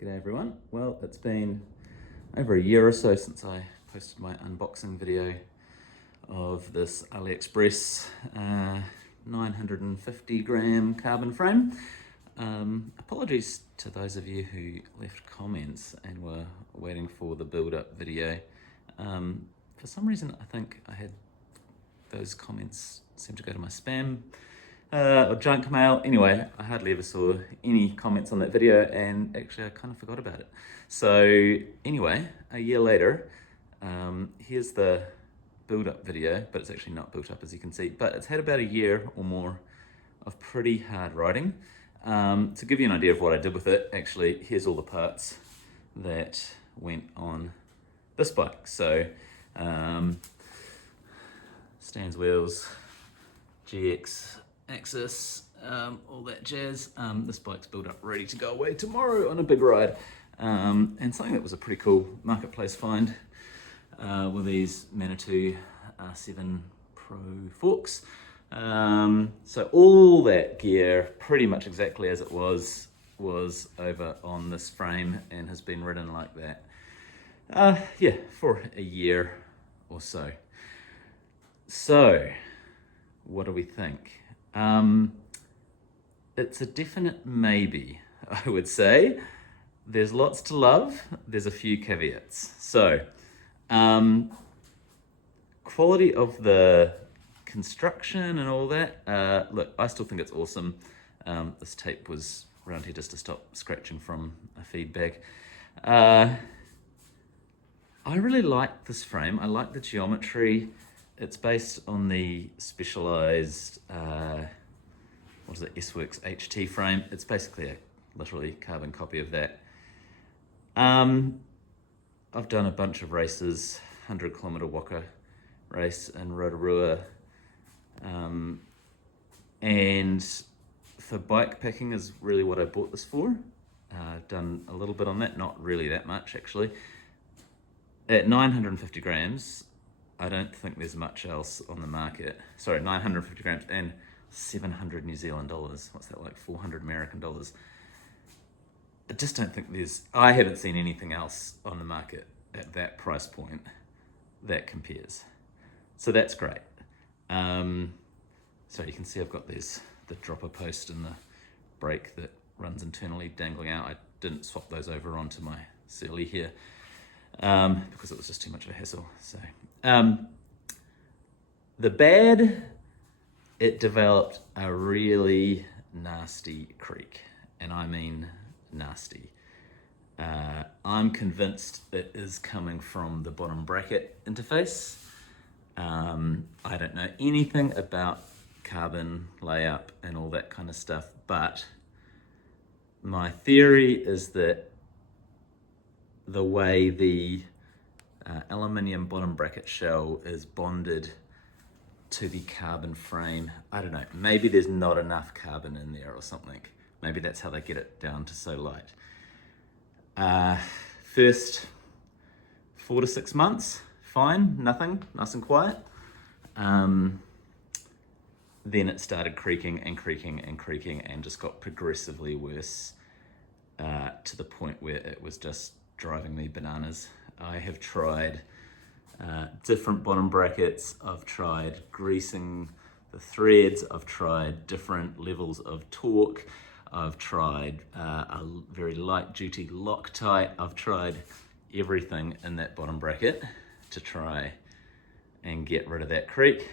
G'day everyone. Well, it's been over a year or so since I posted my unboxing video of this Aliexpress 950 gram carbon frame. Apologies to those of you who left comments and were waiting for the build-up video. For some reason I think I had those comments seem to go to my spam or junk mail. Anyway, I hardly ever saw any comments on that video, and actually I kind of forgot about it. So anyway, a year later, here's the build-up video, but it's actually not built up, as you can see, but it's had about a year or more of pretty hard riding. To give you an idea of what I did with it, actually, here's all the parts that went on this bike. So stands, wheels, GX axis, all that jazz. This bike's built up ready to go away tomorrow on a big ride. And something that was a pretty cool marketplace find were these Manitou R7 Pro forks. So all that gear, pretty much exactly as it was over on this frame and has been ridden like that, yeah, for a year or so. So, what do we think? It's a definite maybe, I would say. There's lots to love, there's a few caveats. So, quality of the construction and all that, look, I still think it's awesome. This tape was around here just to stop scratching from a feedback. I really like this frame. I like the geometry. It's based on the Specialized, what is it, S-Works HT frame. It's basically a literally carbon copy of that. I've done a bunch of races, 100-kilometer Waka race in Rotorua, and for bike packing is really what I bought this for. I've done a little bit on that, not really that much actually. At 950 grams, I don't think there's much else on the market. Sorry, 950 grams and 700 New Zealand dollars. What's that, like 400 American dollars? I just don't think I haven't seen anything else on the market at that price point that compares. So that's great. So you can see I've got the dropper post and the brake that runs internally dangling out. I didn't swap those over onto my Surly here because it was just too much of a hassle. So the bad, it developed a really nasty creak, and I mean nasty. I'm convinced it is coming from the bottom bracket interface. I don't know anything about carbon layup and all that kind of stuff, but my theory is that the way the aluminium bottom bracket shell is bonded to the carbon frame, I don't know, maybe there's not enough carbon in there or something. Maybe that's how they get it down to so light. First 4 to 6 months, fine, nothing, nice and quiet. Then it started creaking and creaking and creaking and just got progressively worse to the point where it was just driving me bananas. I have tried different bottom brackets. I've tried greasing the threads. I've tried different levels of torque. I've tried a very light duty Loctite. I've tried everything in that bottom bracket to try and get rid of that creak,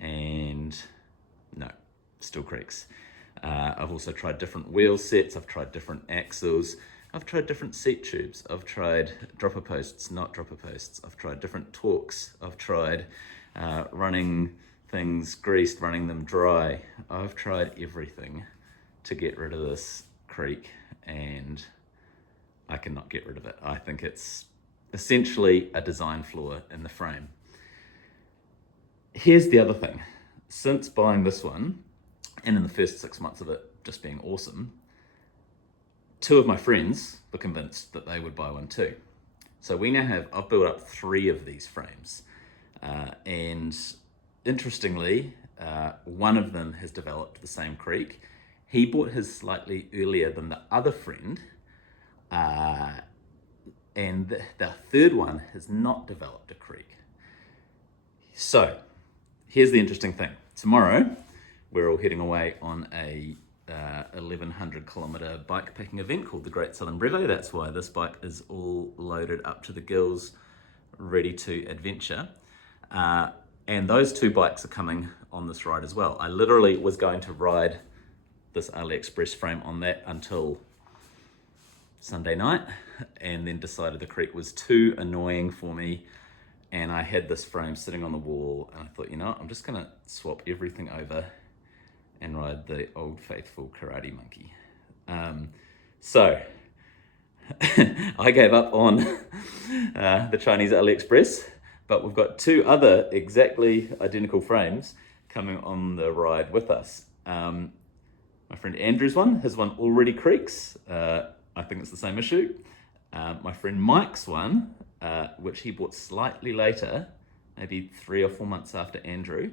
and no, still creaks. I've also tried different wheel sets. I've tried different axles. I've tried different seat tubes. I've tried dropper posts, not dropper posts. I've tried different torques. I've tried running things greased, running them dry. I've tried everything to get rid of this creak, and I cannot get rid of it. I think it's essentially a design flaw in the frame. Here's the other thing. Since buying this one, and in the first 6 months of it just being awesome, 2 of my friends were convinced that they would buy one too. So I've built up 3 of these frames. And interestingly, one of them has developed the same creak. He bought his slightly earlier than the other friend, And the third one has not developed a creak. So here's the interesting thing. Tomorrow, we're all heading away on a 1100 kilometer bike packing event called the Great Southern Brevo. That's why this bike is all loaded up to the gills, ready to adventure. And those two bikes are coming on this ride as well. I literally was going to ride this Aliexpress frame on that until Sunday night, and then decided the creak was too annoying for me. And I had this frame sitting on the wall, and I thought, you know what, I'm just gonna swap everything over and ride the old faithful Karate Monkey. So I gave up on the Chinese AliExpress, but we've got two other exactly identical frames coming on the ride with us. My friend Andrew's one, his one already creaks. I think it's the same issue. My friend Mike's one, which he bought slightly later, maybe 3 or 4 months after Andrew,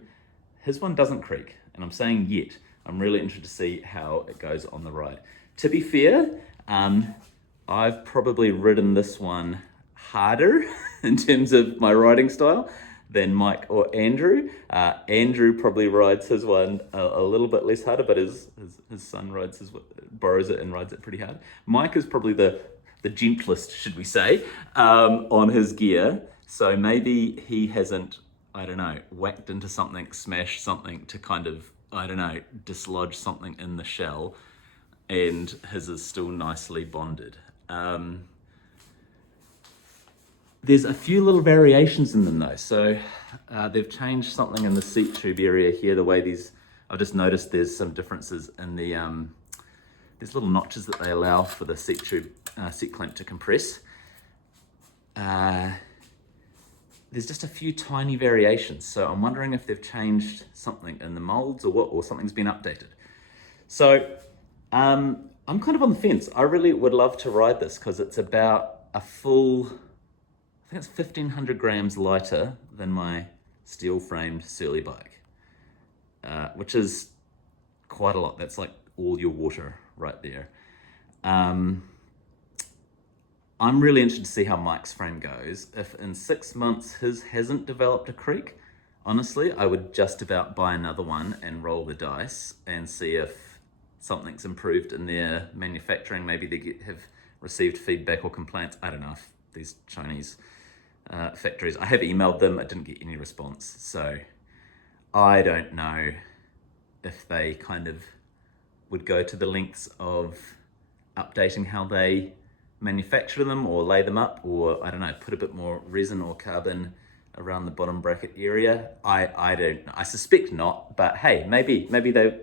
his one doesn't creak. And I'm saying yet. I'm really interested to see how it goes on the ride. To be fair, I've probably ridden this one harder in terms of my riding style than Mike or Andrew. Andrew probably rides his one a little bit less harder, but his son borrows it and rides it pretty hard. Mike is probably the gentlest, should we say, on his gear. So maybe he hasn't, I don't know, whacked into something, smashed something to kind of, I don't know, dislodge something in the shell, and his is still nicely bonded. There's a few little variations in them though. So they've changed something in the seat tube area here, the way these, I've just noticed there's some differences in the, there's little notches that they allow for the seat tube, seat clamp to compress. There's just a few tiny variations. So I'm wondering if they've changed something in the molds or what, or something's been updated. So I'm kind of on the fence. I really would love to ride this because it's about a full, I think it's 1,500 grams lighter than my steel-framed Surly bike, which is quite a lot. That's like all your water right there. I'm really interested to see how Mike's frame goes. If in 6 months his hasn't developed a creak, honestly, I would just about buy another one and roll the dice and see if something's improved in their manufacturing. Maybe they have received feedback or complaints. I don't know if these Chinese factories, I have emailed them, I didn't get any response. So I don't know if they kind of would go to the lengths of updating how they manufacture them or lay them up, or I don't know, put a bit more resin or carbon around the bottom bracket area. I don't know. I suspect not, but hey, maybe they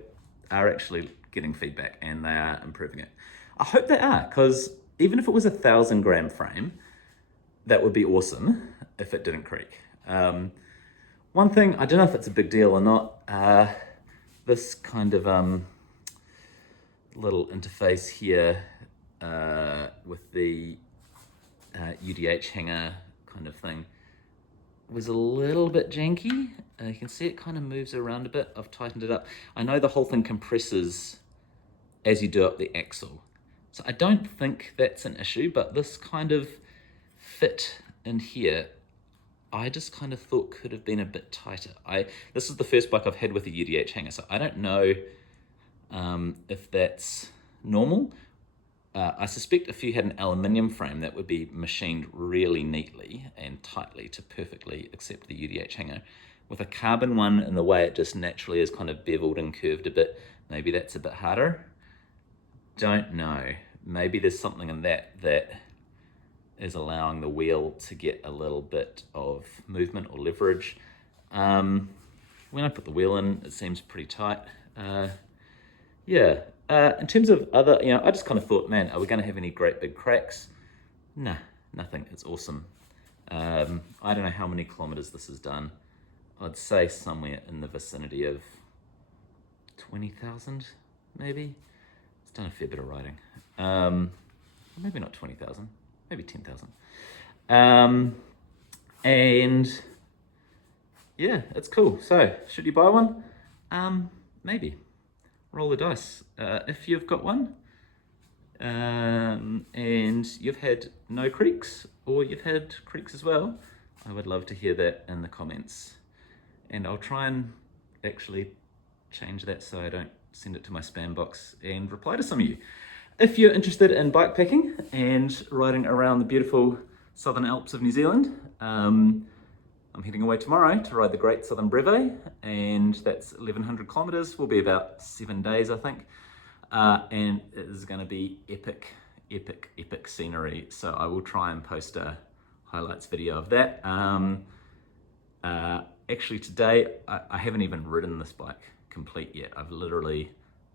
are actually getting feedback and they are improving it. I hope they are, because even if it was 1,000 gram frame, that would be awesome if it didn't creak. One thing, I don't know if it's a big deal or not, this kind of little interface here with the UDH hanger kind of thing was a little bit janky. You can see it kind of moves around a bit. I've tightened it up. I know the whole thing compresses as you do up the axle, so I don't think that's an issue, but this kind of fit in here, I just kind of thought could have been a bit tighter. This is the first bike I've had with a UDH hanger, so I don't know if that's normal. I suspect if you had an aluminium frame, that would be machined really neatly and tightly to perfectly accept the UDH hanger. With a carbon one, and the way it just naturally is kind of beveled and curved a bit, maybe that's a bit harder. Don't know. Maybe there's something in that is allowing the wheel to get a little bit of movement or leverage. When I put the wheel in, it seems pretty tight. Yeah. In terms of other, I just kind of thought, man, are we going to have any great big cracks? Nah, nothing. It's awesome. I don't know how many kilometers this has done. I'd say somewhere in the vicinity of 20,000, maybe. It's done a fair bit of riding. Maybe not 20,000, maybe 10,000. And yeah, it's cool. So, should you buy one? Maybe. Roll the dice. If you've got one, and you've had no creaks, or you've had creaks as well, I would love to hear that in the comments. And I'll try and actually change that so I don't send it to my spam box and reply to some of you. If you're interested in bikepacking and riding around the beautiful Southern Alps of New Zealand, I'm heading away tomorrow to ride the Great Southern Brevet, and that's 1,100 kilometers. Will be about 7 days, I think. And it is going to be epic, epic, epic scenery. So I will try and post a highlights video of that. Actually today, I haven't even ridden this bike complete yet. I've literally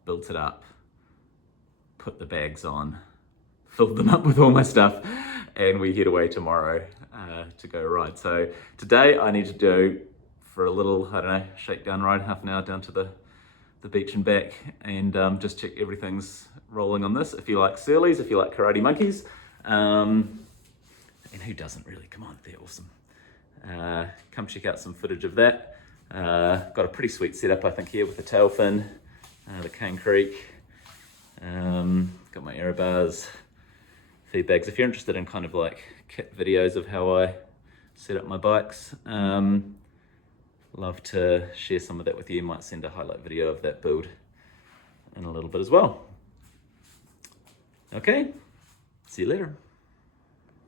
built it up, put the bags on, filled them up with all my stuff, and we head away tomorrow to go ride. So today I need to do for a little, I don't know, shakedown ride, half an hour down to the beach and back, and just check everything's rolling on this. If you like Surleys, if you like karate monkeys, and who doesn't really? Come on, they're awesome. Come check out some footage of that. Got a pretty sweet setup, I think, here with the tail fin, the cane creek, got my aero bars, feed bags. If you're interested in kind of like kit videos of how I set up my bikes, love to share some of that with you. Might send a highlight video of that build in a little bit as well. Okay, see you later.